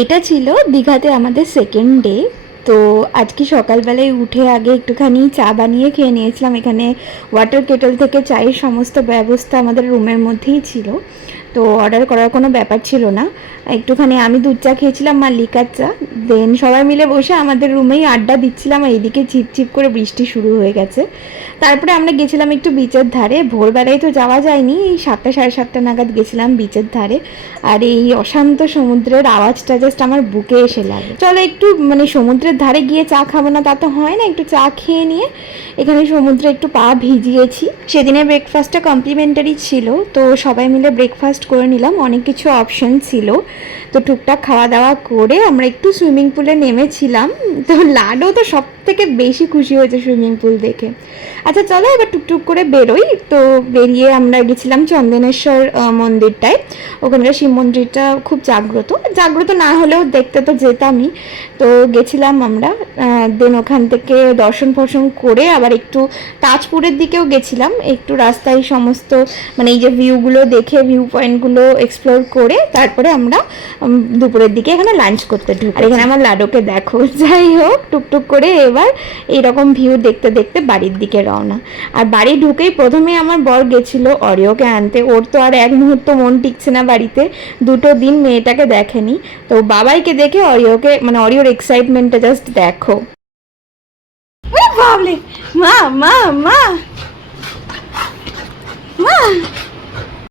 এটা ছিল দীঘাতে আমাদের সেকেন্ড ডে। তো আজকে সকালবেলায় উঠে আগে একটুখানি চা বানিয়ে খেয়ে নিয়েছিলাম। এখানে ওয়াটার কেটল থেকে চায়ের সমস্ত ব্যবস্থা আমাদের রুমের মধ্যেই ছিল, তো অর্ডার করার কোনো ব্যাপার ছিল না। একটুখানি আমি দুধ চা খেয়েছিলাম, মা লিকার চা। দেন সবাই মিলে বসে আমাদের রুমেই আড্ডা দিচ্ছিলাম, আর এইদিকে ঝিপঝিপ করে বৃষ্টি শুরু হয়ে গেছে। তারপরে আমরা গেছিলাম একটু বিচের ধারে। ভোরবেলায় তো যাওয়া যায়নি, এই 7টা সাড়ে 7টা নাগাদ গেছিলাম বিচের ধারে। আর এই অশান্ত সমুদ্রের আওয়াজটা জাস্ট আমার বুকে এসে লাগে। চলো একটু মানে সমুদ্রের ধারে গিয়ে চা খাবো না তা তো হয় না, একটু চা খেয়ে নিয়ে এখানে সমুদ্রে একটু পা ভিজিয়েছি। সেদিনের ব্রেকফাস্টটা কমপ্লিমেন্টারি ছিল, তো সবাই মিলে ব্রেকফাস্ট করে নিলাম। অনেক কিছু অপশন ছিল, তো টুকটাক খাওয়া দাওয়া করে আমরা একটু সুইমিং পুলে নেমেছিলাম। তো লাডো তো সব থেকে বেশি খুশি হয়েছে সুইমিং পুল দেখে। আচ্ছা চলো এবার টুকটুক করে বেরোই। তো বেরিয়ে আমরা গেছিলাম চন্দনেশ্বর মন্দিরটায়। ওখানকার শিব মন্দিরটা খুব জাগ্রত, জাগ্রত না হলেও দেখতে তো যেতামই। তো গেছিলাম আমরা। দেন ওখান থেকে দর্শন ফর্শন করে আবার একটু তাজপুরের দিকেও গেছিলাম। একটু রাস্তায় সমস্ত মানে এই যে ভিউগুলো দেখে, ভিউ পয়েন্টগুলো এক্সপ্লোর করে তারপরে আমরা দুপুরের দিকে এখানে লাঞ্চ করতে ঢুকি। আর এখানে আমার লাডোকে দেখো। যাই হোক, টুকটুক করে এবার এইরকম ভিউ দেখতে দেখতে বাড়ির দিকে রওনা। আর বাড়ি ঢুকেই প্রথমে আমার বর গেছিল অরিওকে আনতে। ওর তো আর এক মুহূর্ত মন টিকছে না বাড়িতে, 2 দিন মেয়েটাকে দেখেনি। তো বাবাইকে দেখে অরিওকে মানে অরিওর এক্সাইটমেন্টটা জাস্ট দেখো। বাবলে মা মা মা মা